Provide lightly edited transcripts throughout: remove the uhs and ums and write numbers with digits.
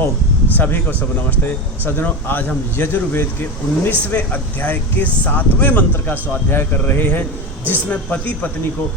ओम सभी को शुभ नमस्ते सज्जनों। आज हम यजुर्वेद के 19वें अध्याय के 7वें मंत्र का स्वाध्याय कर रहे हैं, जिसमें पति पत्नी को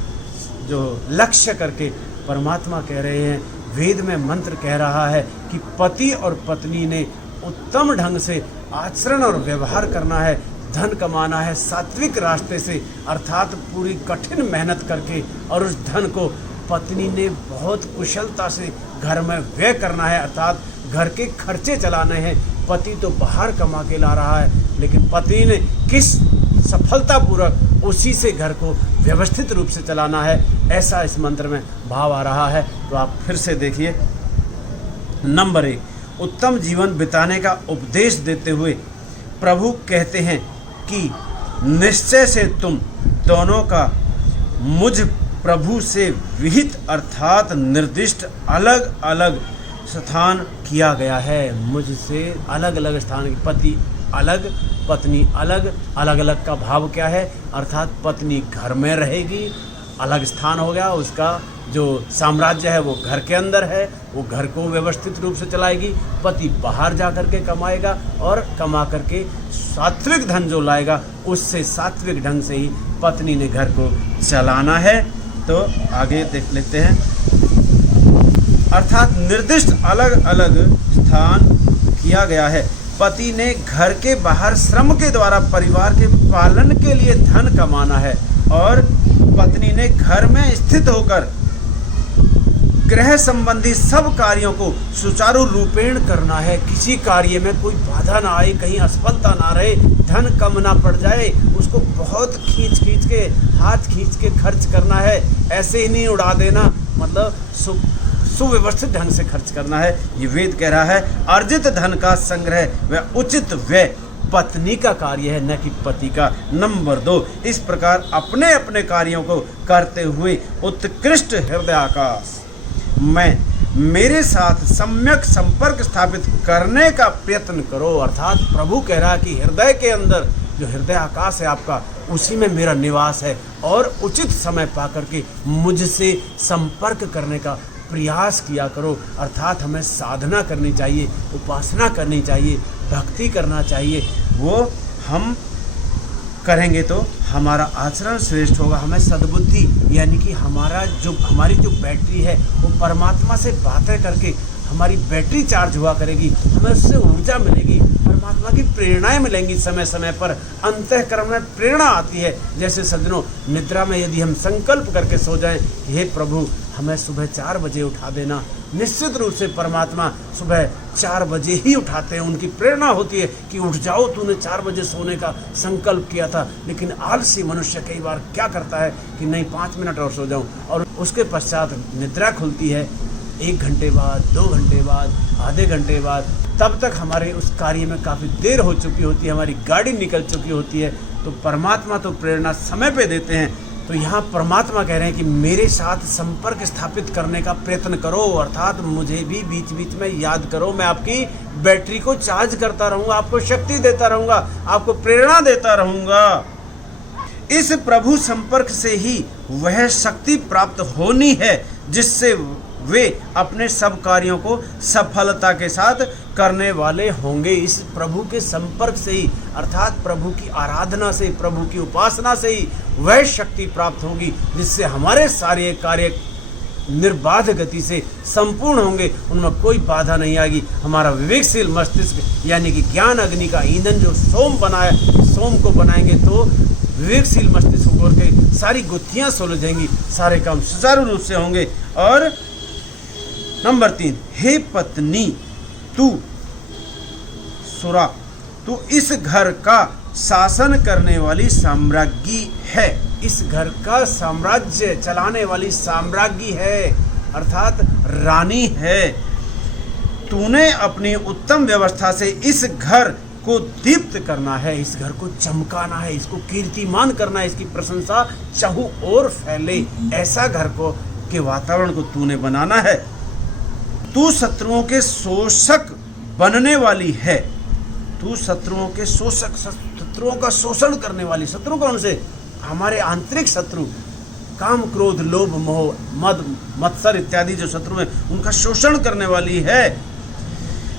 जो लक्ष्य करके परमात्मा कह रहे हैं। वेद में मंत्र कह रहा है कि पति और पत्नी ने उत्तम ढंग से आचरण और व्यवहार करना है, धन कमाना है सात्विक रास्ते से, अर्थात पूरी कठिन मेहनत करके, और उस धन को पत्नी ने बहुत कुशलता से घर में व्यय करना है, अर्थात घर के खर्चे चलाने हैं। पति तो बाहर कमा के ला रहा है, लेकिन पत्नी ने किस सफलतापूर्वक उसी से घर को व्यवस्थित रूप से चलाना है, ऐसा इस मंत्र में भाव आ रहा है। तो आप फिर से देखिए। नंबर 1, उत्तम जीवन बिताने का उपदेश देते हुए प्रभु कहते हैं कि निश्चय से तुम दोनों का मुझ प्रभु से विहित अर्थात निर्दिष्ट अलग अलग स्थान किया गया है। मुझसे अलग अलग स्थान, पति अलग पत्नी अलग, अलग अलग का भाव क्या है, अर्थात पत्नी घर में रहेगी, अलग स्थान हो गया, उसका जो साम्राज्य है वो घर के अंदर है, वो घर को व्यवस्थित रूप से चलाएगी। पति बाहर जा कर के कमाएगा और कमा करके सात्विक धन जो लाएगा, उससे सात्विक ढंग से ही पत्नी ने घर को चलाना है। तो आगे देख लेते हैं। अर्थात निर्दिष्ट अलग अलग स्थान किया गया है। पति ने घर के बाहर श्रम के द्वारा परिवार के पालन के लिए धन कमाना है, और पत्नी ने घर में स्थित होकर गृह संबंधी सब कार्यों को सुचारू रूपेण करना है। किसी कार्य में कोई बाधा ना आए, कहीं असफलता ना रहे, धन कम ना पड़ जाए, उसको बहुत खींच के हाथ खींच के खर्च करना है। ऐसे ही नहीं उड़ा देना, मतलब सुव्यवस्थित ढंग से खर्च करना है। ये वेद कह रहा है। अर्जित धन का संग्रह व उचित व्यय पत्नी का कार्य है, न कि पति का। नंबर 2, इस प्रकार अपने अपने कार्यों को करते हुए उत्कृष्ट हृदयाकाश में मेरे साथ सम्यक संपर्क स्थापित करने का प्रयत्न करो। अर्थात प्रभु कह रहा है कि हृदय के अंदर जो हृदय आकाश है आपका, उसी में मेरा निवास है, और उचित समय पा करके मुझसे संपर्क करने का प्रयास किया करो। अर्थात हमें साधना करनी चाहिए, उपासना करनी चाहिए, भक्ति करना चाहिए। वो हम करेंगे तो हमारा आचरण श्रेष्ठ होगा। हमें सद्बुद्धि, यानी कि हमारी जो बैटरी है वो परमात्मा से बातें करके हमारी बैटरी चार्ज हुआ करेगी, हमें उससे ऊर्जा मिलेगी, परमात्मा की प्रेरणाएं मिलेंगी। समय समय पर अंतःकरण में प्रेरणा आती है। जैसे सज्जनों, निद्रा में यदि हम संकल्प करके सो जाएं, हे प्रभु हमें सुबह 4 बजे उठा देना, निश्चित रूप से परमात्मा सुबह 4 बजे ही उठाते हैं। उनकी प्रेरणा होती है कि उठ जाओ, तूने 4 बजे सोने का संकल्प किया था। लेकिन आलसी मनुष्य कई बार क्या करता है कि नहीं 5 मिनट और सो जाऊं, और उसके पश्चात निद्रा खुलती है 1 घंटे बाद, 2 घंटे बाद, आधे घंटे बाद। तब तक हमारे उस कार्य में काफ़ी देर हो चुकी होती है, हमारी गाड़ी निकल चुकी होती है। तो परमात्मा तो प्रेरणा समय पे देते हैं। तो यहाँ परमात्मा कह रहे हैं कि मेरे साथ संपर्क स्थापित करने का प्रयत्न करो, अर्थात मुझे भी बीच बीच में याद करो। मैं आपकी बैटरी को चार्ज करता रहूँगा, आपको शक्ति देता रहूँगा, आपको प्रेरणा देता रहूँगा। इस प्रभु संपर्क से ही वह शक्ति प्राप्त होनी है जिससे वे अपने सब कार्यों को सफलता के साथ करने वाले होंगे। इस प्रभु के संपर्क से ही, अर्थात प्रभु की आराधना से, प्रभु की उपासना से ही वह शक्ति प्राप्त होगी जिससे हमारे सारे कार्य निर्बाध गति से संपूर्ण होंगे, उनमें कोई बाधा नहीं आएगी। हमारा विवेकशील मस्तिष्क, यानी कि ज्ञान अग्नि का ईंधन जो सोम बनाए, सोम को बनाएंगे तो विवेकशील मस्तिष्क होकर के सारी गुत्थियां सुलझेंगी, सारे काम सुचारू रूप से होंगे। और नंबर 3, हे पत्नी तू सुरा, तू इस घर का शासन करने वाली साम्राज्ञी है। इस घर का साम्राज्य चलाने वाली साम्राज्ञी है, अर्थात रानी है। तूने अपनी उत्तम व्यवस्था से इस घर को दीप्त करना है, इस घर को चमकाना है, इसको कीर्तिमान करना है, इसकी प्रशंसा चाहू और फैले, ऐसा घर को के वातावरण को तूने बनाना है। तू शत्रुओं के शोषक बनने वाली है। तू शत्रुओं के शोषक, शत्रुओं का शोषण करने वाली। शत्रु कौन से? हमारे आंतरिक शत्रु, काम क्रोध लोभ मोह मद मत्सर इत्यादि जो शत्रु हैं, उनका शोषण करने वाली है।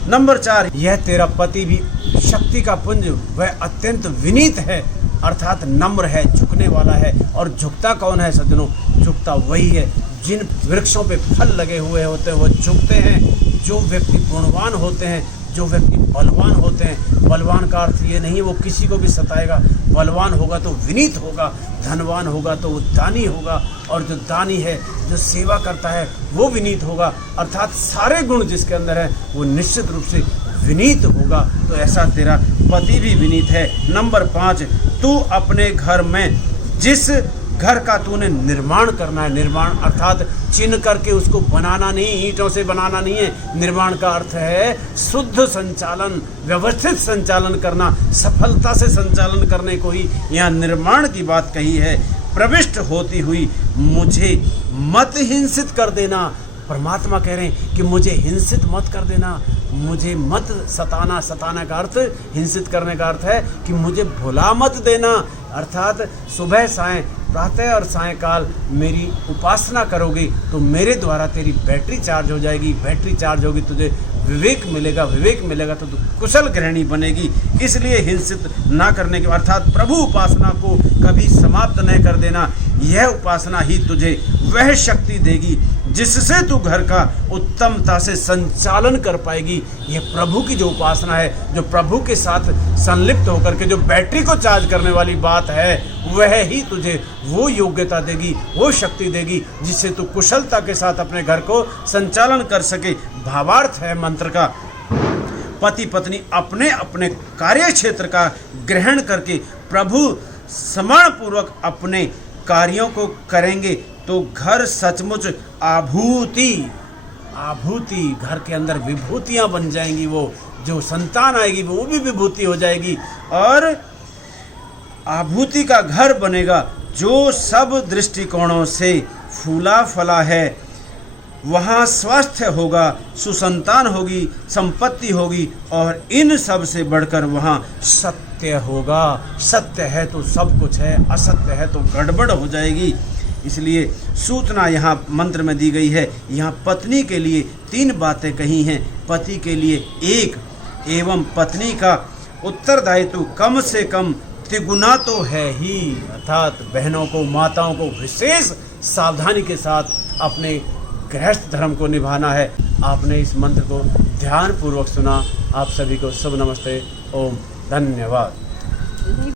नंबर 4, यह तेरा पति भी शक्ति का पुंज, वह अत्यंत विनीत है, अर्थात नम्र है, झुकने वाला है। और झुकता कौन है सज्जनों? झुकता वही है जिन वृक्षों पे फल लगे हुए होते हैं वो झुकते हैं। जो व्यक्ति गुणवान होते हैं, जो व्यक्ति बलवान होते हैं, बलवान का अर्थ ये नहीं वो किसी को भी सताएगा, बलवान होगा तो विनीत होगा, धनवान होगा तो वो दानी होगा, और जो दानी है, जो सेवा करता है वो विनीत होगा। अर्थात सारे गुण जिसके अंदर है वो निश्चित रूप से विनीत होगा। तो ऐसा तेरा पति भी विनीत है। नंबर 5, तू अपने घर में जिस घर का तूने निर्माण करना है, निर्माण अर्थात चिन्ह करके उसको बनाना नहीं, ईंटों से बनाना नहीं है। निर्माण का अर्थ है शुद्ध संचालन, व्यवस्थित संचालन करना, सफलता से संचालन करने को ही यहाँ निर्माण की बात कही है। प्रविष्ट होती हुई मुझे मत हिंसित कर देना। परमात्मा कह रहे हैं कि मुझे हिंसित मत कर देना, मुझे मत सताना। सताना का अर्थ, हिंसित करने का अर्थ है कि मुझे भुला मत देना। अर्थात सुबह सायं, प्रातः और सायंकाल मेरी उपासना करोगे तो मेरे द्वारा तेरी बैटरी चार्ज हो जाएगी। बैटरी चार्ज होगी, तुझे विवेक मिलेगा, विवेक मिलेगा तो तू कुशल गृहिणी बनेगी। इसलिए हिंसित ना करने के, अर्थात प्रभु उपासना को कभी समाप्त न कर देना। यह उपासना ही तुझे वह शक्ति देगी जिससे तू घर का उत्तमता से संचालन कर पाएगी। यह प्रभु की जो उपासना है, जो प्रभु के साथ संलिप्त होकर के जो बैटरी को चार्ज करने वाली बात है, वह ही तुझे वो योग्यता देगी, वो शक्ति देगी जिससे तू कुशलता के साथ अपने घर को संचालन कर सके। भावार्थ है मंत्र का, पति पत्नी अपने अपने कार्य क्षेत्र का ग्रहण करके प्रभु समर्पण पूर्वक अपने कार्यों को करेंगे तो घर सचमुच आभूति, घर के अंदर विभूतियां बन जाएंगी। वो जो संतान आएगी वो भी विभूति हो जाएगी और आभूति का घर बनेगा जो सब दृष्टिकोणों से फूला फला है। वहाँ स्वास्थ्य होगा, सुसंतान होगी, संपत्ति होगी और इन सब से बढ़कर वहाँ सत्य होगा। सत्य है तो सब कुछ है, असत्य है तो गड़बड़ हो जाएगी। इसलिए सूचना यहाँ मंत्र में दी गई है। यहाँ पत्नी के लिए 3 बातें कही हैं। पति के लिए 1 एवं पत्नी का उत्तरदायित्व कम से कम तिगुना तो है ही, अर्थात बहनों को, माताओं को विशेष सावधानी के साथ अपने गृहस्थ धर्म को निभाना है। आपने इस मंत्र को ध्यानपूर्वक सुना। आप सभी को शुभ नमस्ते, ओम धन्यवाद।